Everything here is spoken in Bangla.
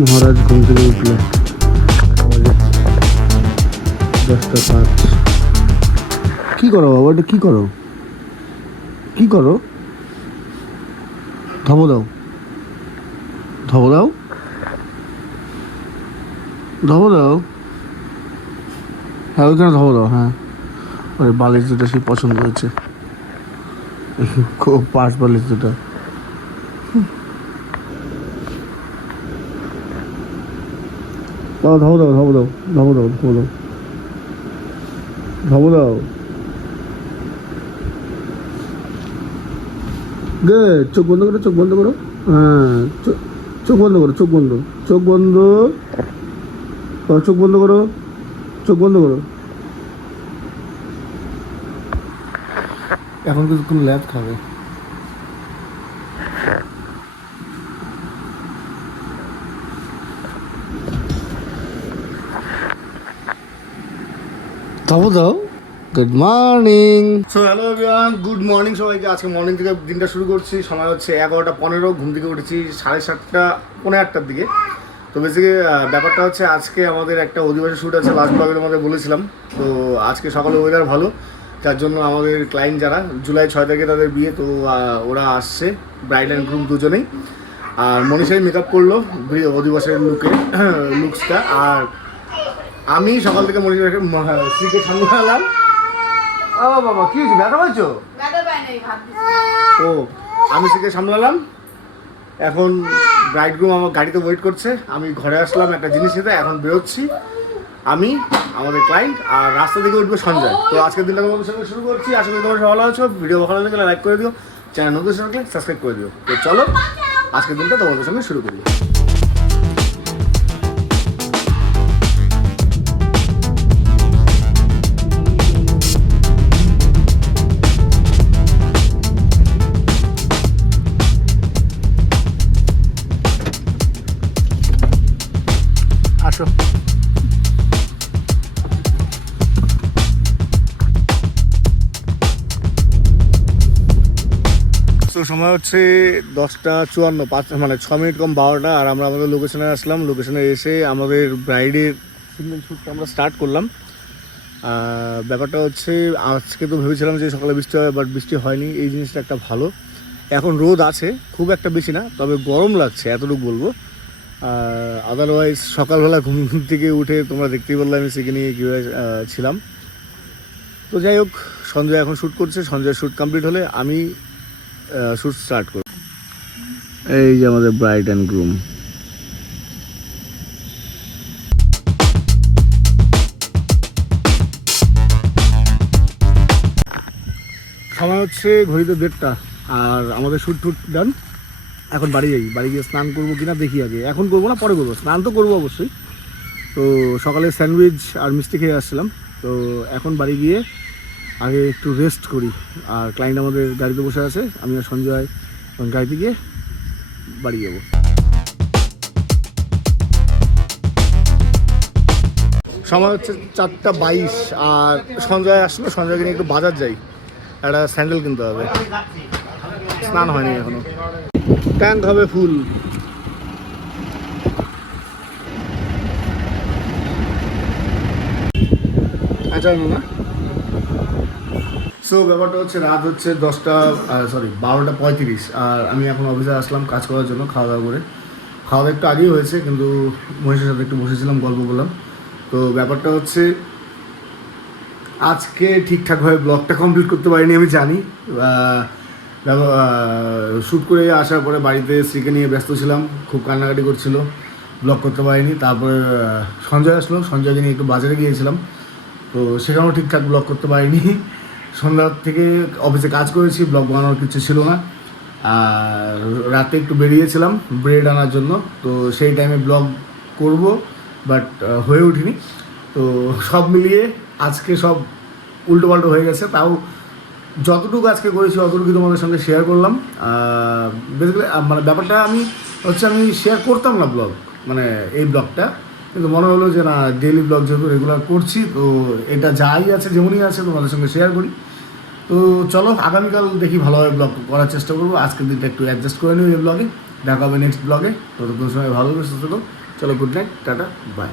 মহারাজ ঘুম থেকে উঠলো 10:05। কি করো বাবা, এটা কি করো, কি করো? ধবো দাও, ধবো দাও, ধবো দাও। হ্যাঁ ওইখানে ধবো দাও। হ্যাঁ ওই বালিশ দুটো সেই পছন্দ হয়েছে, খুব পাশ বালিশ দুটো। ধবো দাও, ধবো দাও, ধবো দাও, ধবো দাও, ধবো দাও। গে চোখ বন্ধ করো, চোখ বন্ধ করো। হ্যাঁ চোখ বন্ধ করো, চোখ বন্ধ, চোখ বন্ধ, চোখ বন্ধ করো, চোখ বন্ধ করো। এখন কিছুক্ষণ ল্যাব খাবে। তবু দাও। Good morning. So hello everyone, good morning সবাইকে। আজকে মর্নিং থেকে দিনটা শুরু করছি। সময় হচ্ছে 11:15। ঘুম থেকে উঠেছি 7:30, পৌনে 8টার দিকে। তো বেসিক্যালি ব্যাপারটা হচ্ছে আজকে আমাদের একটা অধিবাসী শ্যুট আছে, লাস্ট ব্লগের মধ্যে বলেছিলাম। তো আজকে সকালে ওয়েদার ভালো, যার জন্য আমাদের ক্লায়েন্ট যারা জুলাই 6 তারিখে তাদের বিয়ে, তো ওরা আসছে, ব্রাইড অ্যান্ড গ্রুম দুজনেই। আর মনীষাই মেকআপ করলো অধিবাসের লুকসটা। আর আমি সকাল থেকে মনীষাকে স্ত্রীকে সামলালাম। ও বাবা কি হয়েছে, ব্যথা পাইছো? ও আমি স্ত্রীকে সামলালাম। এখন ব্রাইড গ্রুম আমার গাড়িতে ওয়েট করছে। আমি ঘরে আসলাম একটা জিনিস নিতে, এখন বেরোচ্ছি আমি, আমাদের ক্লায়েন্ট, আর রাস্তা থেকে উঠবে সঞ্জয়। তো আজকের দিনটা তোমাদের সঙ্গে শুরু করছি। আশা করি তোমার ভালো আছো। ভিডিও ভালো লাগলে লাইক করে দিও, চ্যানেল নতুন থাকলে সাবস্ক্রাইব করে দিও। তো চলো আজকের দিনটা তোমাদের সঙ্গে শুরু করি। আসো। তো সময় হচ্ছে 10:54, মানে 6 মিনিট কম 12টা। আর আমরা আমাদের লোকেশনে আসলাম। লোকেশনে এসে আমাদের ব্রাইডের সিগন্যাল শ্যুটটা আমরা স্টার্ট করলাম। ব্যাপারটা হচ্ছে আজকে তো ভেবেছিলাম যে সকালে বৃষ্টি হবে, বাট বৃষ্টি হয়নি। এই জিনিসটা একটা ভালো। এখন রোদ আছে, খুব একটা বেশি না, তবে গরম লাগছে এতটুকু বলবো। আদারওয়াইজ সকালবেলা ঘুম থেকে উঠে তোমরা দেখতেই বললাম আমি সেখানে নিয়ে কীভাবে ছিলাম। তো যাই হোক, সঞ্জয় এখন শ্যুট করছে। সঞ্জয় শ্যুট কমপ্লিট হলে আমি শ্যুট স্টার্ট করব। এই যে আমাদের ব্রাইড অ্যান্ড গ্রুম। সময় হচ্ছে ঘড়িতে 1:30, আর আমাদের শ্যুট টুট ডান। এখন বাড়ি যাই, বাড়ি গিয়ে স্নান করবো কিনা দেখি আগে। এখন করবো না, পরে করবো। স্নান তো করবো অবশ্যই। তো সকালে স্যান্ডউইচ আর মিষ্টি খেয়ে আসছিলাম। তো এখন বাড়ি গিয়ে আগে একটু রেস্ট করি। আর ক্লায়েন্ট আমাদের গাড়িতে বসে আছে, আমি আর সঞ্জয় গাড়িতে গিয়ে বাড়ি যাবো। সময় হচ্ছে 4:22, আর সঞ্জয় আসলো। সঞ্জয়কে নিয়ে একটু বাজার যাই, একটা স্যান্ডেল কিনতে হবে। স্নান হয়নি এখনো, ট্যাঙ্ক হবে ফুল। আচ্ছা না। সো ব্যাপারটা হচ্ছে রাত হচ্ছে 12:35, আর আমি এখন অফিসে আসলাম কাজ করার জন্য। খাওয়া দাওয়া করে, খাওয়া দাওয়া একটু আগেই হয়েছে, কিন্তু মহেশের সাথে একটু বসেছিলাম, গল্প করলাম। তো ব্যাপারটা হচ্ছে আজকে ঠিকঠাকভাবে ব্লগটা কমপ্লিট করতে পারিনি, আমি জানি। শ্যুট করে আসার পরে বাড়িতে স্ত্রীকে নিয়ে ব্যস্ত ছিলাম, খুব কান্নাকাটি করছিল, ব্লগ করতে পারিনি। তারপরে সঞ্জয় আসলো, সঞ্জয়কে নিয়ে একটু বাজারে গিয়েছিলাম, তো সেখানেও ঠিকঠাক ব্লগ করতে পারিনি। সন্ধ্যার থেকে অফিসে কাজ করেছি, ব্লগ বানানোর কিছু ছিল না। আর রাতে একটু বেরিয়েছিলাম ব্রেড আনার জন্য, তো সেই টাইমে ব্লগ করব, বাট হয়ে ওঠেনি। তো সব মিলিয়ে আজকে সব উল্টোপাল্টো হয়ে গেছে। তাও যতটুকু আজকে করেছি অতটুকু তোমাদের সঙ্গে শেয়ার করলাম। বেসিক্যালি মানে ব্যাপারটা আমি শেয়ার করতাম না ব্লগ, মানে এই ব্লগটা, কিন্তু মনে হলো যে না, ডেইলি ব্লগ যেহেতু রেগুলার করছি, তো এটা যাই আছে যেমনই আছে তোমাদের সঙ্গে শেয়ার করি। তো চলো আগামীকাল দেখি ভালোভাবে ব্লগ করার চেষ্টা করবো। আজকের দিনটা একটু অ্যাডজাস্ট করে নিও এই ব্লগে। দেখা হবে নেক্সট ব্লগে। ততক্ষণ সময় ভালো করে সুস্থ থাকো। চলো গুড নাইট, টাটা, বাই।